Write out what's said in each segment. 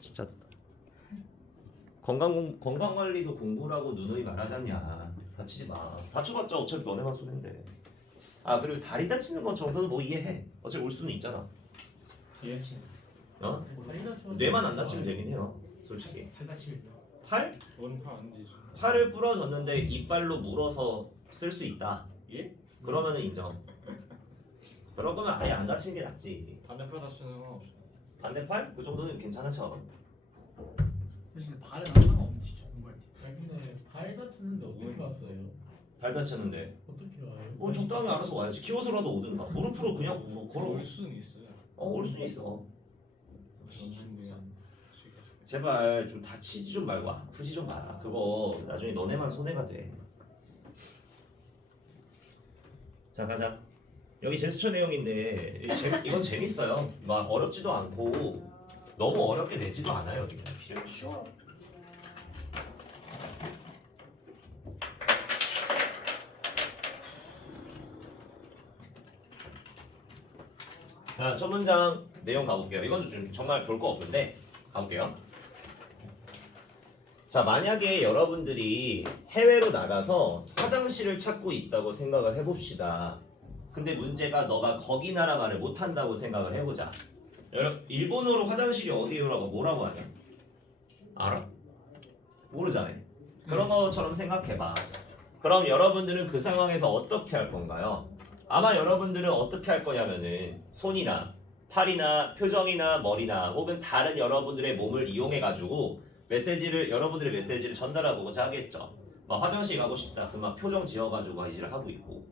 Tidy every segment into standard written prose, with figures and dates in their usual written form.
진짜 건강 관리도 공부라고 누누이 말하잖냐. 다치지 마. 다쳐봤자 어차피 너네만 손해인데. 아 그리고 다리 다치는 건 정도는 뭐 이해해. 어차피 올 수는 있잖아. 이해치. 어? 다리 다치면 뇌만 안 다치면 되긴 해요. 솔직히. 팔 다치면요. 팔? 오른팔 안 되지. 팔을 부러졌는데 이빨로 물어서 쓸 수 있다. 예? 그러면은 인정. 그럴 거면 아예 안 다치는 게 낫지. 반대팔 다치는 건 없어. 반대팔? 그 정도는 괜찮죠. 사실 발은 안 상관없는 진짜 공부할 때. 아니 근데 발 다쳤는데 어떻게 왔어요? 발 다쳤는데. 어떻게 와요? 뭐 적당히 알아서 와야지. 키워서라도 오든가. 무릎으로 그냥 걸어. 올 수는 있어요. 올 수 있어. 진짜. 제발 좀 다치지 좀 말고 아프지 좀 마. 그거 나중에 너네만 손해가 돼. 자 가자. 여기 제스처 내용인데 이건 재밌어요. 막 어렵지도 않고 너무 어렵게 내지도 않아요. 그냥 필요 쉬워. 자, 첫 문장 내용 가볼게요. 이건 좀 정말 볼 거 없는데 가볼게요. 자, 만약에 여러분들이 해외로 나가서 화장실을 찾고 있다고 생각을 해봅시다. 근데 문제가 너가 거기 나라 말을 못한다고 생각을 해보자. 일본어로 화장실이 어디요라고 뭐라고 하냐? 알아? 모르잖아요. 그런 것처럼 생각해봐. 그럼 여러분들은 그 상황에서 어떻게 할 건가요? 아마 여러분들은 어떻게 할 거냐면은 손이나 팔이나 표정이나 머리나 혹은 다른 여러분들의 몸을 이용해가지고 여러분들의 메시지를 전달하고자 하겠죠. 막 화장실 가고 싶다. 그럼 막 표정 지어가지고 이지를 하고 있고.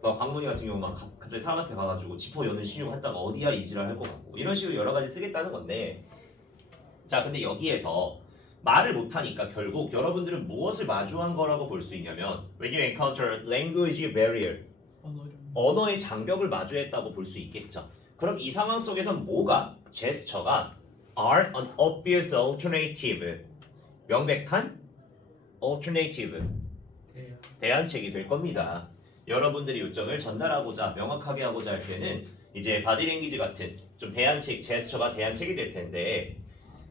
막 광문이 같은 경우 막 갑자기 사람 앞에 가가지고 지퍼 여는 신용 했다가 어디야 이지를 할 것 같고 이런 식으로 여러 가지 쓰겠다는 건데. 자, 근데 여기에서 말을 못하니까 결국 여러분들은 무엇을 마주한 거라고 볼 수 있냐면 when you encounter language barrier 언어의 장벽을 마주했다고 볼 수 있겠죠. 그럼 이 상황 속에선 뭐가 제스처가 are an obvious alternative 명백한 alternative 대안책이 될 겁니다. 여러분들이 요점을 전달하고자 명확하게 하고자 할 때는 이제 바디랭귀지 같은 좀 대안책 제스처가 대안책이 될 텐데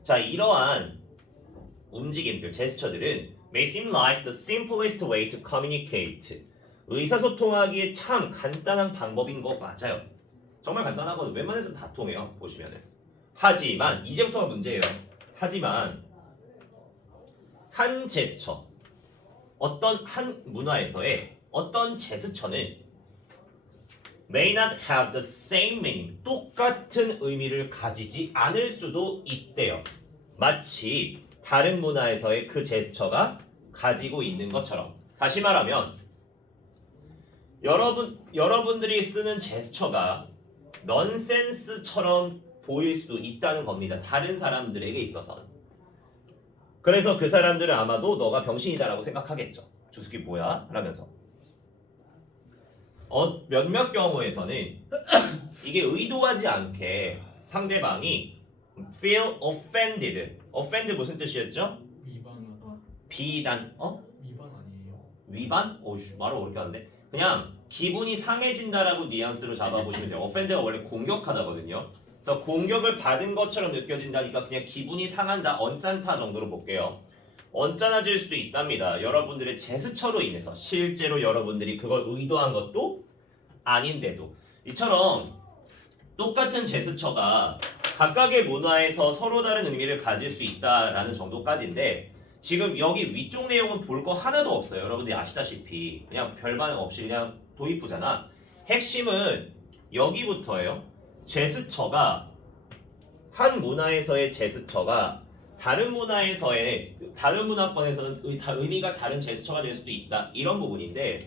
자 이러한 움직임들 제스처들은 may seem like the simplest way to communicate 의사소통하기에 참 간단한 방법인 거 맞아요. 정말 간단하거든. 웬만해서 다 통해요. 보시면은. 하지만 이제부터가 문제예요. 하지만 한 제스처 어떤 한 문화에서의 어떤 제스처는 may not have the same meaning 똑같은 의미를 가지지 않을 수도 있대요. 마치 다른 문화에서의 그 제스처가 가지고 있는 것처럼. 다시 말하면 여러분들이 쓰는 제스처가 넌센스처럼 보일 수 있다는 겁니다. 다른 사람들에게 있어서는. 그래서 그 사람들은 아마도 너가 병신이다라고 생각하겠죠. 저 새끼 뭐야? 라면서. 몇몇 경우에서는 이게 의도하지 않게 상대방이 feel offended. offend 무슨 뜻이었죠? 위반하다. 비단 위반 아니에요? 위반? 어이씨 말을 어렵게 하는데 그냥 기분이 상해진다라고 뉘앙스로 잡아보시면 돼요. offend가 원래 공격하다거든요. 그래서 공격을 받은 것처럼 느껴진다니까 그냥 기분이 상한다, 언짢다 정도로 볼게요. 언짢아질 수도 있답니다. 여러분들의 제스처로 인해서 실제로 여러분들이 그걸 의도한 것도 아닌데도 이처럼 똑같은 제스처가 각각의 문화에서 서로 다른 의미를 가질 수 있다라는 정도까지인데 지금 여기 위쪽 내용은 볼 거 하나도 없어요. 여러분들이 아시다시피 그냥 별 반응 없이 그냥 도입부잖아. 핵심은 여기부터예요. 제스처가 한 문화에서의 제스처가 다른 문화권에서는 의미가 다른 제스처가 될 수도 있다. 이런 부분인데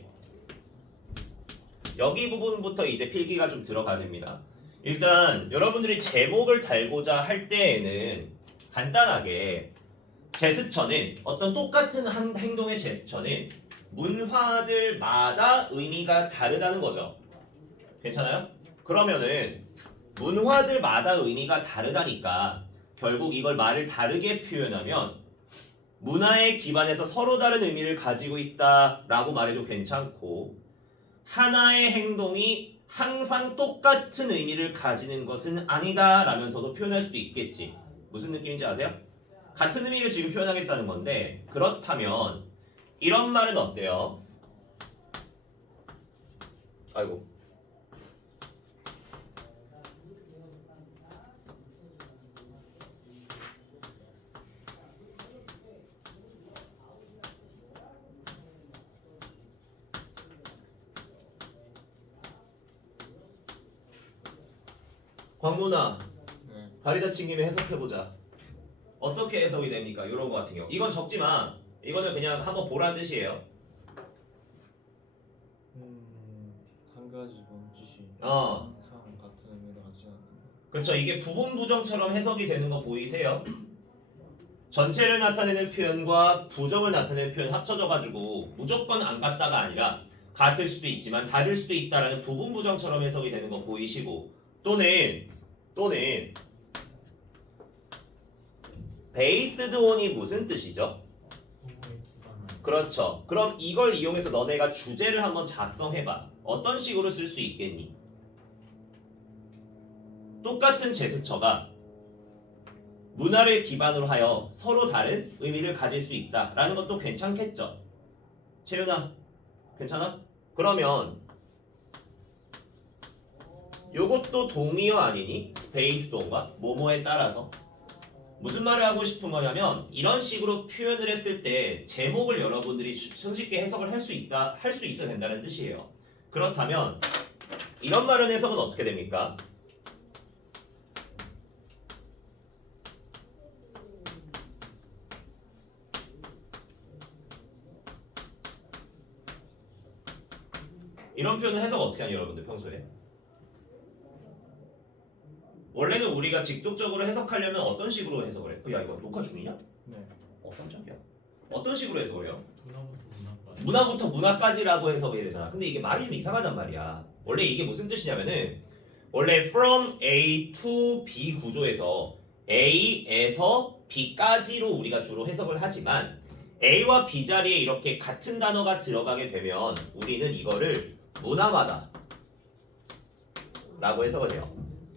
여기 부분부터 이제 필기가 좀 들어가야 됩니다. 일단 여러분들이 제목을 달고자 할 때에는 간단하게 제스처는 어떤 똑같은 한 행동의 제스처는 문화들마다 의미가 다르다는 거죠. 괜찮아요? 그러면은 문화들마다 의미가 다르다니까 결국 이걸 말을 다르게 표현하면 문화에 기반해서 서로 다른 의미를 가지고 있다라고 말해도 괜찮고 하나의 행동이 항상 똑같은 의미를 가지는 것은 아니다라면서도 표현할 수도 있겠지. 무슨 느낌인지 아세요? 같은 의미를 지금 표현하겠다는 건데 그렇다면 이런 말은 어때요? 아이고 광문아 네. 다리 다친 김에 해석해보자. 어떻게 해석이 됩니까? 이런 거 같은 경우 이건 적지마. 이거는 그냥 한번 보란 뜻이에요. 한 가지 몸짓이 어. 항상 같은 의미를 가지지 않는다. 그렇죠. 이게 부분 부정처럼 해석이 되는 거 보이세요? 전체를 나타내는 표현과 부정을 나타내는 표현 합쳐져 가지고 무조건 안 같다가 아니라 같을 수도 있지만 다를 수도 있다라는 부분 부정처럼 해석이 되는 거 보이시고 또는 based on이 무슨 뜻이죠? 부모의 기반을. 그렇죠. 그럼 이걸 이용해서 너네가 주제를 한번 작성해봐. 어떤 식으로 쓸 수 있겠니? 똑같은 제스처가 문화를 기반으로 하여 서로 다른 의미를 가질 수 있다라는 것도 괜찮겠죠? 채윤아, 괜찮아? 그러면 요것도 동의어 아니니? based on과 뭐뭐에 따라서 무슨 말을 하고 싶은 거냐면 이런 식으로 표현을 했을 때 제목을 여러분들이 손쉽게 해석을 할 수 있어야 된다는 뜻이에요. 그렇다면 이런 말은 해석은 어떻게 됩니까? 이런 표현은 해석 어떻게 하니 여러분들 평소에? 원래는 우리가 직접적으로 해석하려면 어떤 식으로 해석을 해? 야 이거 녹화 중이냐? 네. 깜짝이야. 어떤 식으로 해석을 해요? 문화부터 문화까지. 문화부터 문화까지라고 해석이 되잖아. 근데 이게 말이 좀 이상하단 말이야. 원래 이게 무슨 뜻이냐면은 원래 from A to B 구조에서 A에서 B까지로 우리가 주로 해석을 하지만 A와 B 자리에 이렇게 같은 단어가 들어가게 되면 우리는 이거를 문화마다 라고 해석을 해요.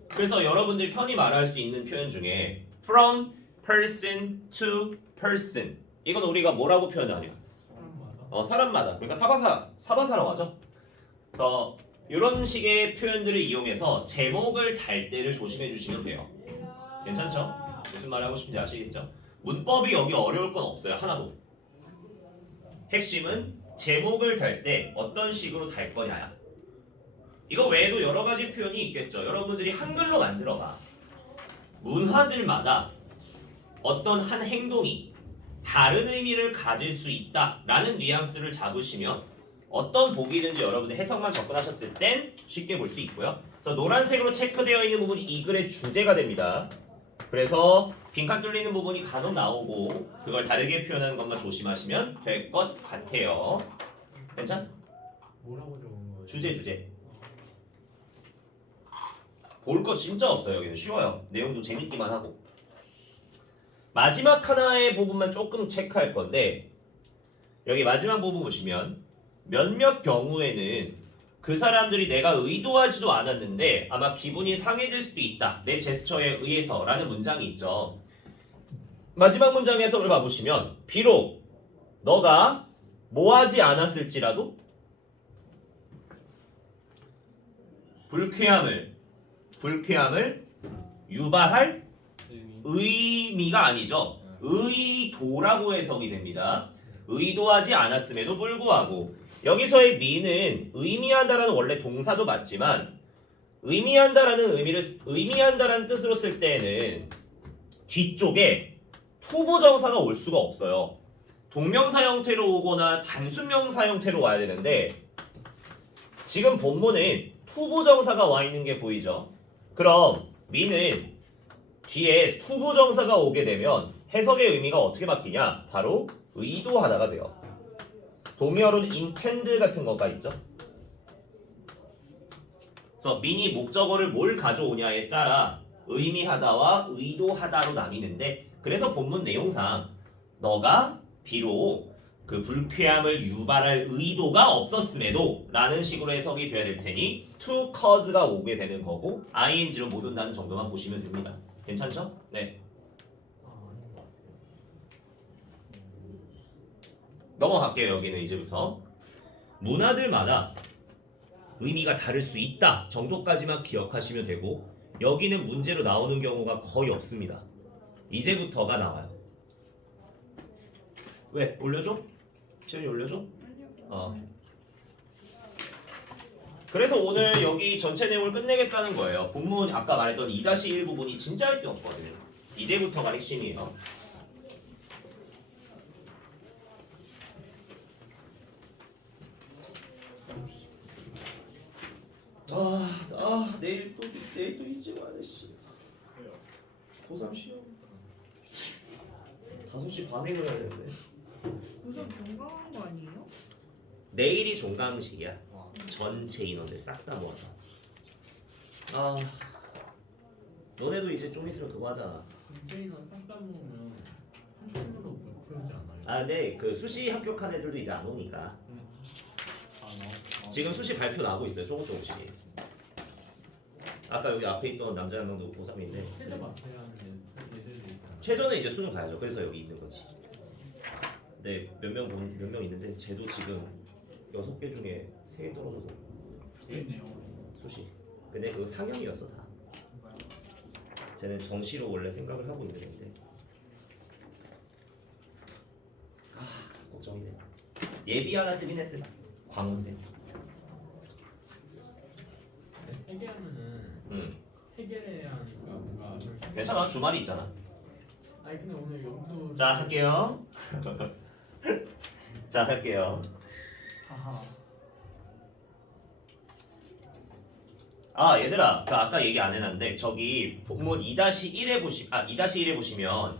그래서 여러분들이 편히 말할 수 있는 표현 중에 from person to person 이건 우리가 뭐라고 표현하냐? 사람마다. 사람마다. 그러니까 사바사라고 하죠. 그래서 이런 식의 표현들을 이용해서 제목을 달 때를 조심해 주시면 돼요. 괜찮죠? 무슨 말 하고 싶은지 아시겠죠? 문법이 여기 어려울 건 없어요. 하나도. 핵심은 제목을 달 때 어떤 식으로 달 거냐야. 이거 외에도 여러 가지 표현이 있겠죠. 여러분들이 한글로 만들어봐. 문화들마다 어떤 한 행동이 다른 의미를 가질 수 있다라는 뉘앙스를 잡으시면 어떤 복이든지 여러분들 해석만 접근하셨을 땐 쉽게 볼 수 있고요. 그래서 노란색으로 체크되어 있는 부분이 이 글의 주제가 됩니다. 그래서 빈칸 뚫리는 부분이 간혹 나오고 그걸 다르게 표현하는 것만 조심하시면 될 것 같아요. 괜찮? 뭐라고 적은 거예요? 주제. 볼 거 진짜 없어요. 여기는 쉬워요. 내용도 재밌기만 하고. 마지막 하나의 부분만 조금 체크할 건데 여기 마지막 부분 보시면 몇몇 경우에는 그 사람들이 내가 의도하지도 않았는데 아마 기분이 상해질 수도 있다. 내 제스처에 의해서 라는 문장이 있죠. 마지막 문장 해석을 봐보시면 비록 너가 뭐하지 않았을지라도 불쾌함을 유발할 의미가 아니죠. 의도라고 해석이 됩니다. 의도하지 않았음에도 불구하고 여기서의 미는 의미한다라는 원래 동사도 맞지만 의미한다라는 뜻으로 쓸 때에는 뒤쪽에 투부정사가 올 수가 없어요. 동명사 형태로 오거나 단순명사 형태로 와야 되는데 지금 본문은 투부정사가 와 있는 게 보이죠? 그럼 미는 뒤에 투부정사가 오게 되면 해석의 의미가 어떻게 바뀌냐? 바로 의도하다가 돼요. 동의어로는 intend 같은 거가 있죠. 그래서 미니 목적어를 뭘 가져오냐에 따라 의미하다와 의도하다로 나뉘는데 그래서 본문 내용상 너가 비록 그 불쾌함을 유발할 의도가 없었음에도 라는 식으로 해석이 돼야 될 테니 to cause가 오게 되는 거고 ing로 못 온다는 정도만 보시면 됩니다. 괜찮죠? 네. 넘어갈게요. 여기는 이제부터 문화들마다 의미가 다를 수 있다 정도까지만 기억하시면 되고 여기는 문제로 나오는 경우가 거의 없습니다. 이제부터가 나와요. 왜? 올려줘? 채연이 올려줘? 그래서 오늘 여기 전체 내용을 끝내겠다는 거예요. 본문 아까 말했던 2-1 부분이 진짜 할 게 없거든. 이제부터가 핵심이에요. 내일 또 일찍 와야 돼. 씨. 왜요? 고3 시험 5시 반에 일어나야 되는데. 고성 종강한 거 아니에요? 내일이 종강식이야. 와. 전체 인원들 싹 다 모아서. 너네도 이제 좀 있으면 그거 하잖아. 문제인은 싹다 모으면 한 편으로 못 풀지 않아요? 근데 그 수시 합격한 애들도 이제 안 오니까 지금 수시 발표 나고 있어요. 조금씩. 아까 여기 앞에 있던 남자 한 명도 고3인데 최저 맞춰야 하는 애들이 있잖아. 최저는 이제 수능 가야죠. 그래서 여기 있는 거지. 네, 몇 명 있는데 쟤도 지금 6개 중에 3개 떨어져서 있네요. 수시. 근데 그거 상영이었어 다. 쟤는 정시로 원래 생각을 하고 있는 애인데 걱정이네. 예비 하나 뜨긴 했더라. 광운대. 세 개 하면은 세 개를 하니까 뭔가 좀 괜찮아. 주말이 있잖아. 아니 근데 오늘 영수 자 할게요. 자 할게요. 얘들아, 그 아까 얘기 안 해놨는데 저기 본문 2-1에 2-1에 보시면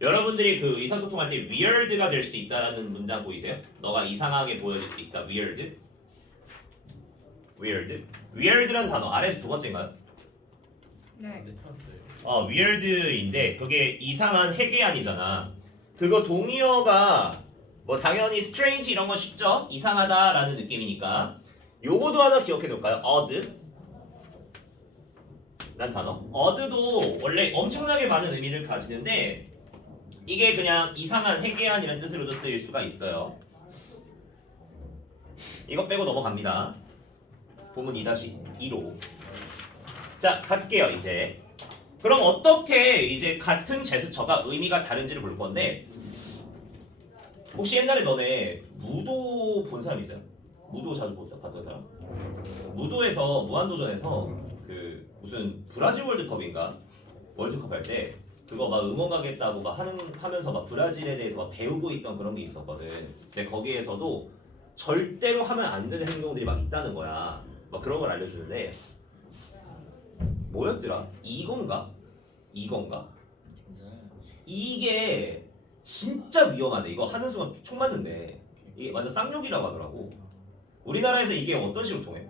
여러분들이 그 의사소통할 때 weird가 될 수 있다라는 문장 보이세요? 너가 이상하게 보여질 수 있다. weird. weird란 단어 아래에서 두 번째인가요? 네. 쳤어요. weird인데 그게 이상한 해괴안이잖아. 그거 동의어가 뭐 당연히 strange 이런 거 쉽죠? 이상하다라는 느낌이니까 요거도 하나 기억해 둘까요? odd 란 단어. odd도 원래 엄청나게 많은 의미를 가지는데 이게 그냥 이상한 해괴안이라는 뜻으로도 쓰일 수가 있어요. 이거 빼고 넘어갑니다. 본문 2-2로. 자, 갈게요 이제. 그럼 어떻게 이제 같은 제스처가 의미가 다른지를 볼 건데 혹시 옛날에 너네 무도 본 사람 있어요? 무도 자주 봤던 사람? 무도에서 무한도전에서 그 무슨 브라질 월드컵인가? 월드컵 할 때 그거 막 응원 가겠다고 막 하면서 막 브라질에 대해서 막 배우고 있던 그런 게 있었거든. 근데 거기에서도 절대로 하면 안 되는 행동들이 막 있다는 거야. 막 그런 걸 알려주는데 뭐였더라? 이건가? 이게 진짜 위험하대. 이거 하는 순간 총 맞는데 이게 완전 쌍욕이라고 하더라고. 우리나라에서 이게 어떤 식으로 통해?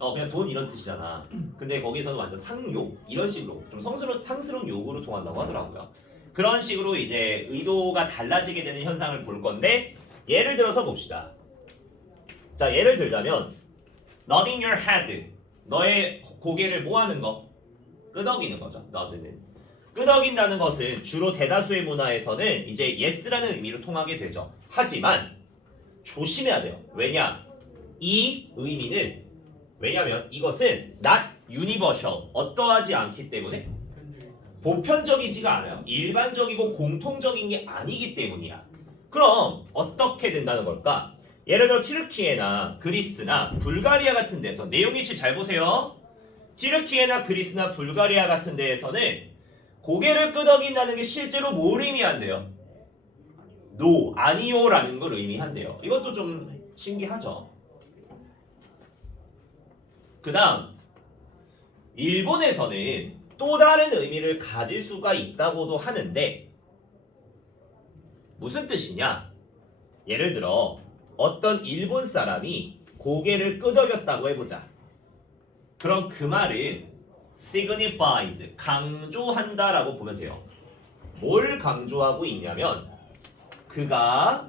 그냥 돈 이런 뜻이잖아. 근데 거기서는 완전 상욕 이런 식으로 좀 상스러운 욕으로 통한다고 하더라고요. 그런 식으로 이제 의도가 달라지게 되는 현상을 볼 건데 예를 들어서 봅시다. 자, 예를 들자면 nodding your head. 너의 고개를 뭐 하는 거? 끄덕이는 거죠. nod는. 끄덕인다는 것은 주로 대다수의 문화에서는 이제 yes라는 의미로 통하게 되죠. 하지만 조심해야 돼요. 왜냐? 이 의미는 왜냐면 이것은 not universal 어떠하지 않기 때문에 보편적이지가 않아요. 일반적이고 공통적인 게 아니기 때문이야. 그럼 어떻게 된다는 걸까? 예를 들어 튀르키예나 그리스나 불가리아 같은 데서 내용 일치 잘 보세요. 튀르키예나 그리스나 불가리아 같은 데에서는 고개를 끄덕인다는 게 실제로 뭘 의미한대요? No, 아니요라는 걸 의미한대요. 이것도 좀 신기하죠. 그 다음 일본에서는 또 다른 의미를 가질 수가 있다고도 하는데 무슨 뜻이냐? 예를 들어 어떤 일본 사람이 고개를 끄덕였다고 해보자. 그럼 그 말은 signifies, 강조한다라고 보면 돼요. 뭘 강조하고 있냐면 그가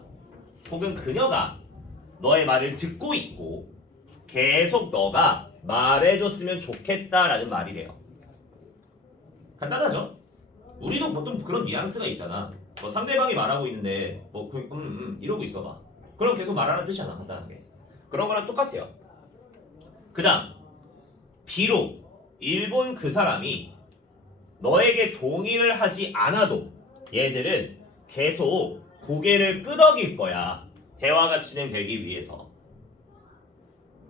혹은 그녀가 너의 말을 듣고 있고 계속 너가 말해줬으면 좋겠다라는 말이래요. 간단하죠? 우리도 보통 그런 뉘앙스가 있잖아. 뭐 상대방이 말하고 있는데 뭐 이러고 있어봐. 그럼 계속 말하는 뜻이잖아 간단하게. 그런 거랑 똑같아요. 그 다음 비록 일본 그 사람이 너에게 동의를 하지 않아도 얘들은 계속 고개를 끄덕일 거야. 대화가 진행되기 위해서.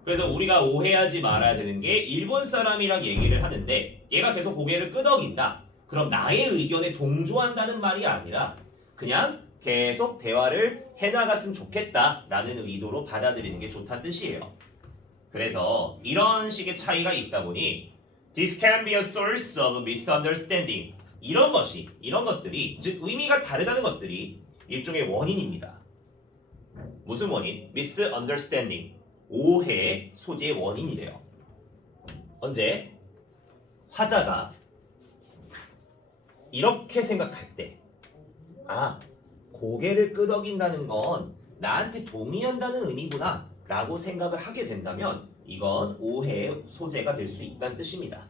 그래서 우리가 오해하지 말아야 되는 게 일본 사람이랑 얘기를 하는데 얘가 계속 고개를 끄덕인다. 그럼 나의 의견에 동조한다는 말이 아니라 그냥 계속 대화를 해나갔으면 좋겠다라는 의도로 받아들이는 게 좋다는 뜻이에요. 그래서 이런 식의 차이가 있다 보니 This can be a source of misunderstanding. 이런 것들이 즉 의미가 다르다는 것들이 일종의 원인입니다. 무슨 원인? misunderstanding. 오해의 소지의 원인이래요. 언제? 화자가 이렇게 생각할 때 고개를 끄덕인다는 건 나한테 동의한다는 의미구나 라고 생각을 하게 된다면 이건 오해의 소재가 될 수 있다는 뜻입니다.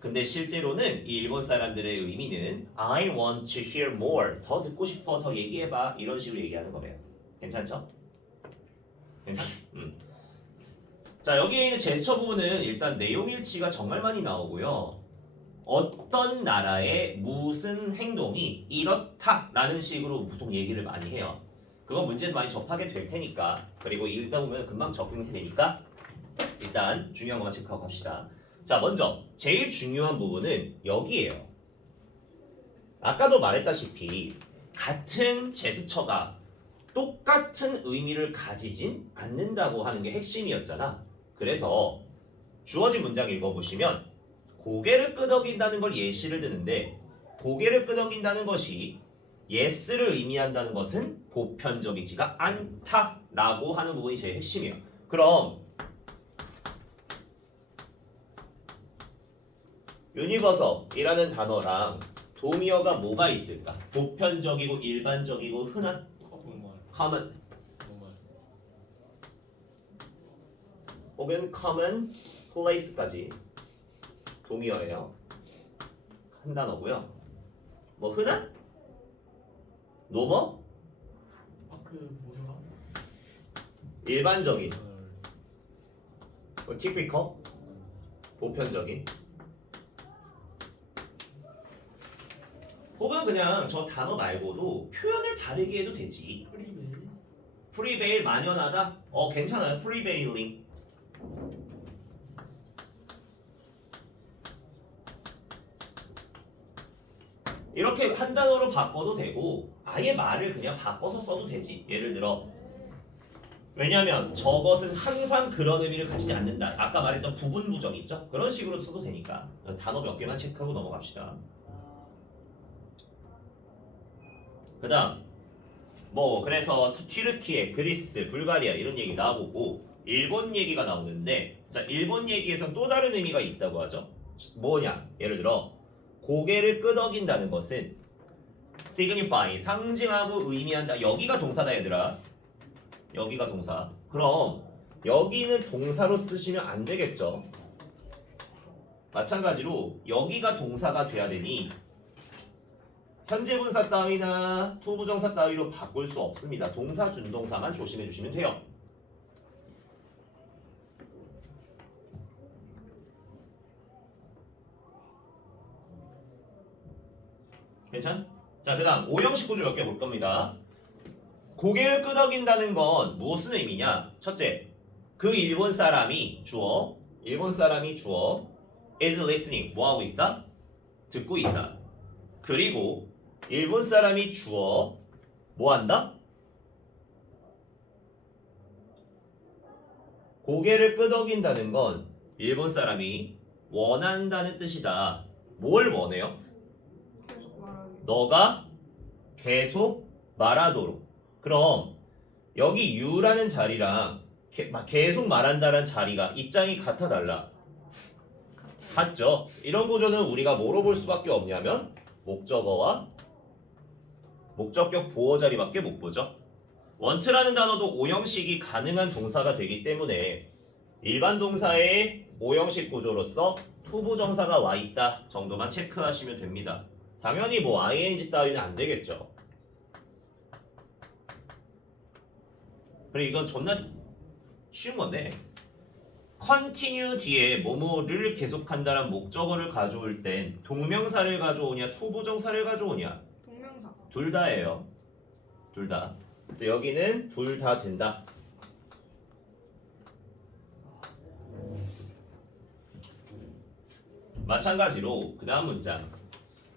근데 실제로는 이 일본 사람들의 의미는 I want to hear more. 더 듣고 싶어. 더 얘기해봐. 이런 식으로 얘기하는 거래요. 괜찮죠? 괜찮? 자, 여기에 있는 제스처 부분은 일단 내용 일치가 정말 많이 나오고요. 어떤 나라의 무슨 행동이 이렇다라는 식으로 보통 얘기를 많이 해요. 그거 문제에서 많이 접하게 될 테니까 그리고 읽다 보면 금방 적응이 되니까 일단 중요한 것만 체크하고 갑시다. 자, 먼저 제일 중요한 부분은 여기에요. 아까도 말했다시피 같은 제스처가 똑같은 의미를 가지진 않는다고 하는 게 핵심이었잖아. 그래서 주어진 문장 읽어보시면 고개를 끄덕인다는 걸 예시를 드는데 고개를 끄덕인다는 것이 yes를 의미한다는 것은 보편적이지가 않다라고 하는 부분이 제일 핵심이에요. 그럼 유니버설이라는 단어랑 도미어가 뭐가 있을까? 보편적이고 일반적이고 흔한 common 혹은 common place까지 동의어예요. 한 단어고요. 뭐 흔한? 노머? 뭐야? 일반적인. typical? 보편적인. 혹은 그냥 저 단어 말고도 표현을 다르게 해도 되지. 프리베일 만연하다? 괜찮아요. 프리베일링. 이렇게 한 단어로 바꿔도 되고 아예 말을 그냥 바꿔서 써도 되지. 예를 들어 왜냐하면 저것은 항상 그런 의미를 가지지 않는다. 아까 말했던 부분 부정 있죠? 그런 식으로 써도 되니까 단어 몇 개만 체크하고 넘어갑시다. 그 다음 그래서 튀르키예, 그리스, 불가리아 이런 얘기 나오고 일본 얘기가 나오는데 자 일본 얘기에선 또 다른 의미가 있다고 하죠. 뭐냐? 예를 들어 고개를 끄덕인다는 것은 signify, 상징하고 의미한다. 여기가 동사다 얘들아. 여기가 동사. 그럼 여기는 동사로 쓰시면 안 되겠죠. 마찬가지로 여기가 동사가 돼야 되니 현재 분사 따위나 투부정사 따위로 바꿀 수 없습니다. 동사, 준동사만 조심해 주시면 돼요. 괜찮? 자, 그 다음 5형식 구조 몇 개 볼 겁니다. 고개를 끄덕인다는 건 무슨 의미냐? 첫째, 그 일본 사람이 주어 is listening, 뭐하고 있다? 듣고 있다. 그리고 일본 사람이 주어 뭐한다? 고개를 끄덕인다는 건 일본 사람이 원한다는 뜻이다. 뭘 원해요? 계속 말하기. 너가 계속 말하도록. 그럼 여기 you라는 자리랑 계속 말한다는 자리가 입장이 같아 달라? 같죠? 이런 구조는 우리가 뭐로 볼 수밖에 없냐면 목적어와 목적격 보어 자리밖에 못 보죠. want라는 단어도 5형식이 가능한 동사가 되기 때문에 일반 동사의 5형식 구조로서 투부정사가 와 있다 정도만 체크하시면 됩니다. 당연히 ing 따위는 안 되겠죠. 그래 이건 존나 쉬운 건데 continue 뒤에 뭐뭐를 계속한다는 목적어를 가져올 땐 동명사를 가져오냐 투부정사를 가져오냐 동명사. 둘 다예요. 둘 다. 그래서 여기는 둘 다 된다. 마찬가지로 그 다음 문장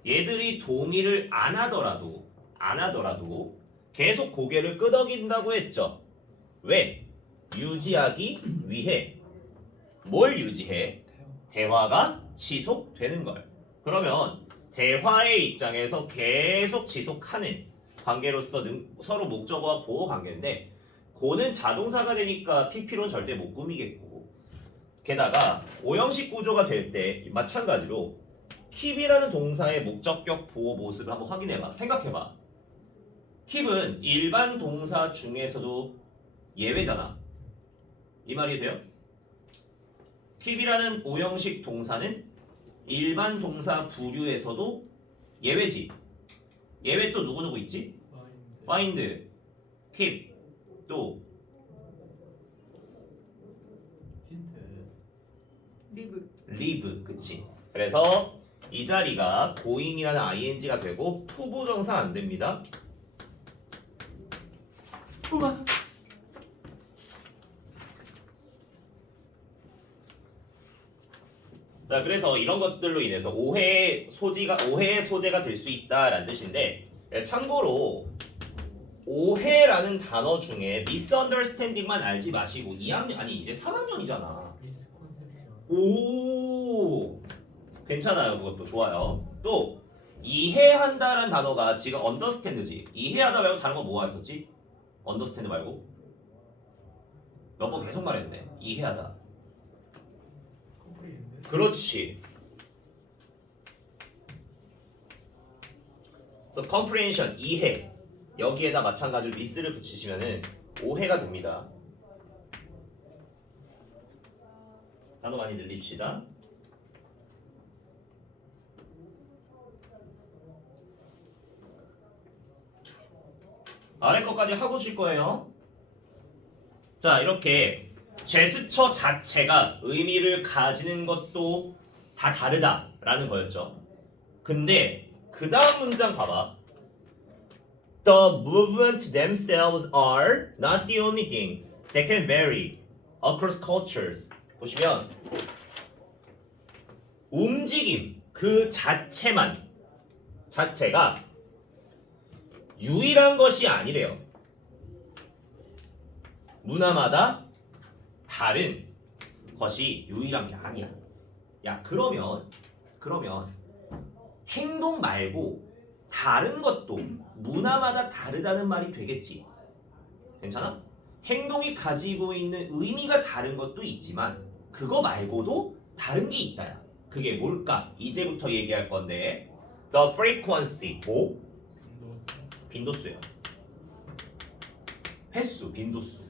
얘들이 동의를 안 하더라도 계속 고개를 끄덕인다고 했죠. 왜? 유지하기 위해. 뭘 유지해? 대화가 지속되는 걸. 그러면 대화의 입장에서 계속 지속하는 관계로서 서로 목적어와 보호 관계인데 고는 자동사가 되니까 PP로는 절대 못 꾸미겠고 게다가 오형식 구조가 될 때 마찬가지로 keep이라는 동사의 목적격 보호 모습을 한번 확인해봐. 생각해봐. keep은 일반 동사 중에서도 예외잖아. 이 말이 돼요? keep이라는 오형식 동사는 일반 동사 부류에서도 예외지. 예외 또 누구누구 있지? find, keep, 또 힌트. 리브. live, 그치? 그래서 이 자리가 going이라는 ing가 되고 투부정사 안 됩니다. 우와. 자, 그래서 이런 것들로 인해서 오해의 소재가 될 수 있다라는 뜻인데 참고로 오해라는 단어 중에 misunderstanding만 알지 마시고 2학년 아니 이제 3학년이잖아. 미스콘셉션. 오 괜찮아요. 그것도 좋아요. 또 이해한다라는 단어가 지금 understand지. 이해하다 말고 다른 거 뭐가 있었지? understand 말고 몇 번 계속 말했네. 이해하다. 컴프리hen드. 그렇지. 그래서 comprehension 이해 여기에다 마찬가지로 미스를 붙이시면은 오해가 됩니다. 단어 많이 늘립시다. 아래 것까지 하고 쉴 거예요. 자, 이렇게 제스처 자체가 의미를 가지는 것도 다 다르다라는 거였죠. 근데 그 다음 문장 봐봐. The movements themselves are not the only thing that can vary across cultures. 보시면 움직임 그 자체가 유일한 것이 아니래요. 문화마다 다른 것이 유일한 게 아니야. 야, 그러면 행동 말고 다른 것도 문화마다 다르다는 말이 되겠지. 괜찮아? 행동이 가지고 있는 의미가 다른 것도 있지만 그거 말고도 다른 게 있다야. 그게 뭘까? 이제부터 얘기할 건데 The frequency 뭐? 빈도수예요. 횟수, 빈도수.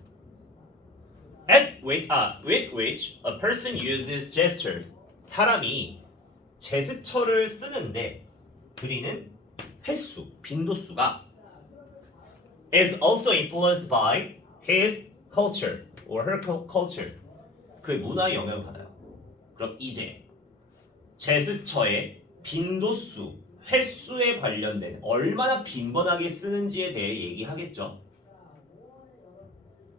With which a person uses gestures. 사람이 제스처를 쓰는데 들이는 횟수, 빈도수가 is also influenced by his culture or her culture. 그 문화의 영향을 받아요. 그럼 이제 제스처의 빈도수, 횟수에 관련된 얼마나 빈번하게 쓰는지에 대해 얘기하겠죠.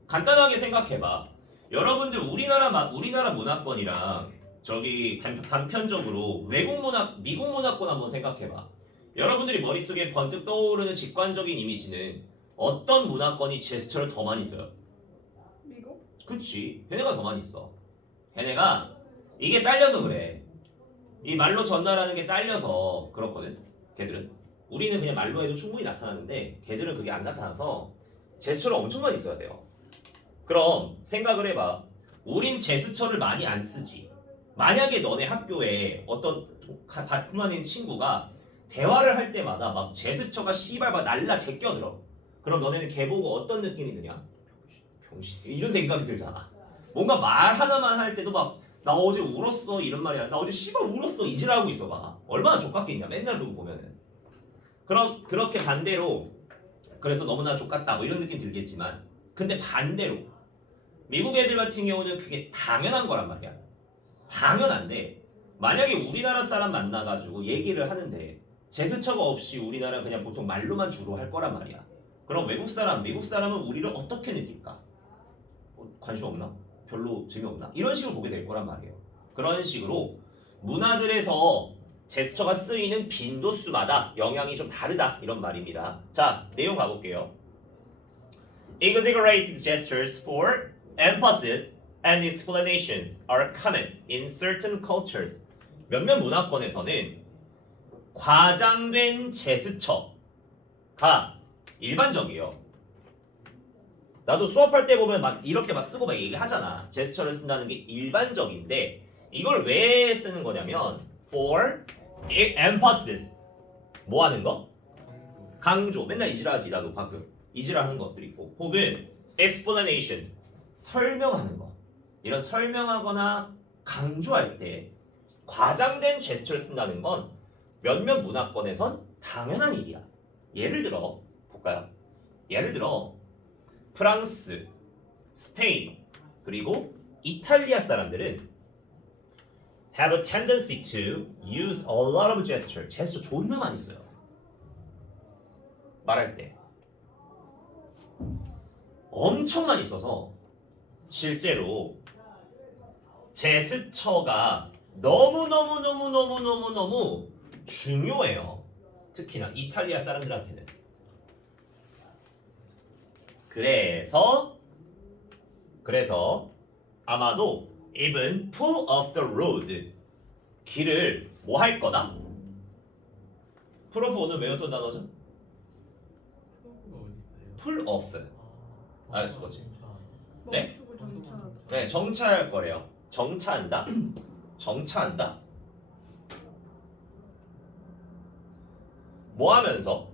간단하게 생각해봐. 여러분들 우리나라 문화권이랑 저기 단편적으로 미국 문화권 한번 생각해봐. 여러분들이 머릿속에 번뜩 떠오르는 직관적인 이미지는 어떤 문화권이 제스처를 더 많이 써요? 미국? 그치. 걔네가 더 많이 써. 걔네가 이게 딸려서 그래. 이 말로 전달하는 게 딸려서 그렇거든. 걔들은. 우리는 그냥 말로 해도 충분히 나타나는데 걔들은 그게 안 나타나서 제스처를 엄청 많이 써야 돼요. 그럼 생각을 해봐. 우린 제스처를 많이 안 쓰지. 만약에 너네 학교에 어떤 같은 반인 친구가 대화를 할 때마다 막 제스처가 씨발 막 날라 제껴들어. 그럼 너네는 걔 보고 어떤 느낌이 드냐? 병신. 이런 생각이 들잖아. 뭔가 말 하나만 할 때도 막 나 어제 울었어 이런 말이야. 나 어제 씨발 울었어 이지랄하고 있어 봐. 얼마나 족같겠냐. 맨날 그거 보면은. 그럼 그렇게 반대로 그래서 너무나 족같다 뭐 이런 느낌 들겠지만 근데 반대로 미국 애들 같은 경우는 그게 당연한 거란 말이야. 당연한데 만약에 우리나라 사람 만나가지고 얘기를 하는데 제스처가 없이 우리나라 그냥 보통 말로만 주로 할 거란 말이야. 그럼 외국 사람, 미국 사람은 우리를 어떻게 느낄까? 관심 없나? 별로 재미없나? 이런 식으로 보게 될 거란 말이에요. 그런 식으로 문화들에서 제스처가 쓰이는 빈도수마다 영향이 좀 다르다 이런 말입니다. 자, 내용 가볼게요. Exaggerated gestures for emphasis and explanations are common in certain cultures. 몇몇 문화권에서는 과장된 제스처가 일반적이에요. 나도 수업할 때 보면 막 이렇게 막 쓰고 막 얘기하잖아. 제스처를 쓴다는 게 일반적인데 이걸 왜 쓰는 거냐면 for emphasis 뭐 하는 거? 강조. 맨날 이지라하지 나도 가끔 이지라하는 것들이 있고 혹은 explanations 설명하는 거. 이런 설명하거나 강조할 때 과장된 제스처를 쓴다는 건 몇몇 문화권에선 당연한 일이야. 예를 들어 볼까요? 예를 들어 프랑스, 스페인, 그리고 이탈리아 사람들은 have a tendency to use a lot of gesture. 제스처 존나 많이 써요. 말할 때. 엄청 많이 써서 실제로 제스처가 너무 중요해요. 특히나 이탈리아 사람들한테는. 그래서 아마도 even pull off the road 길을 뭐 할 거다? pull off 오늘 외웠던 단어죠? 프로그가 어디 있어요? pull off. 알았어, 뭐지? 네? 멈추고 정차하다. 네, 정차할 거래요. 정차한다. 정차한다. 뭐 하면서?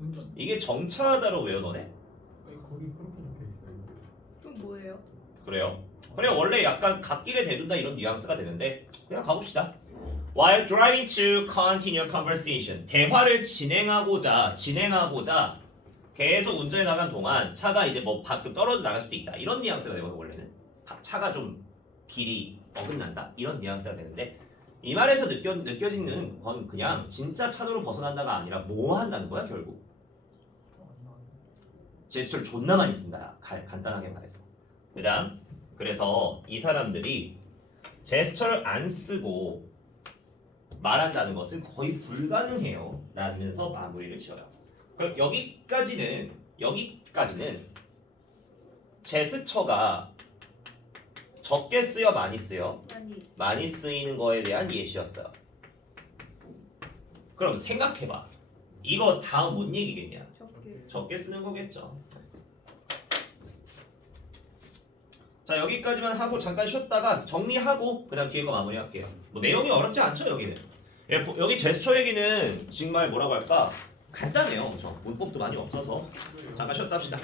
운전. 이게 정차하다로 외워 너네? 아니, 거기 그렇게 적혀 있어요. 좀 뭐예요? 그래요? 그래 원래 약간 갓길에 대둔다 이런 뉘앙스가 되는데 그냥 가봅시다. While driving to continue conversation 대화를 진행하고자 계속 운전해 나간 동안 차가 이제 뭐 가끔 떨어져 나갈 수도 있다 이런 뉘앙스가 되거든 원래는 차가 좀 길이 어긋난다 이런 뉘앙스가 되는데 이 말에서 느껴지는 건 그냥 진짜 차도로 벗어난다가 아니라 뭐 한다는 거야 결국 제스처를 존나 많이 쓴다 간단하게 말해서 그다음 그래서 이 사람들이 제스처를 안 쓰고 말한다는 것은 거의 불가능해요 라면서 마무리를 지어요. 그럼 여기까지는 제스처가 적게 쓰여 많이 쓰여? 아니 많이 쓰이는 거에 대한 예시였어요. 그럼 생각해봐. 이거 다음 뭔 얘기겠냐? 적게. 적게 쓰는 거겠죠. 자 여기까지만 하고 잠깐 쉬었다가 정리하고 그 다음 뒤에 거 마무리할게요. 뭐 내용이 어렵지 않죠 여기는. 여기 제스처 얘기는 정말 뭐라고 할까? 간단해요. 문법도 많이 없어서 잠깐 쉬었다 합시다.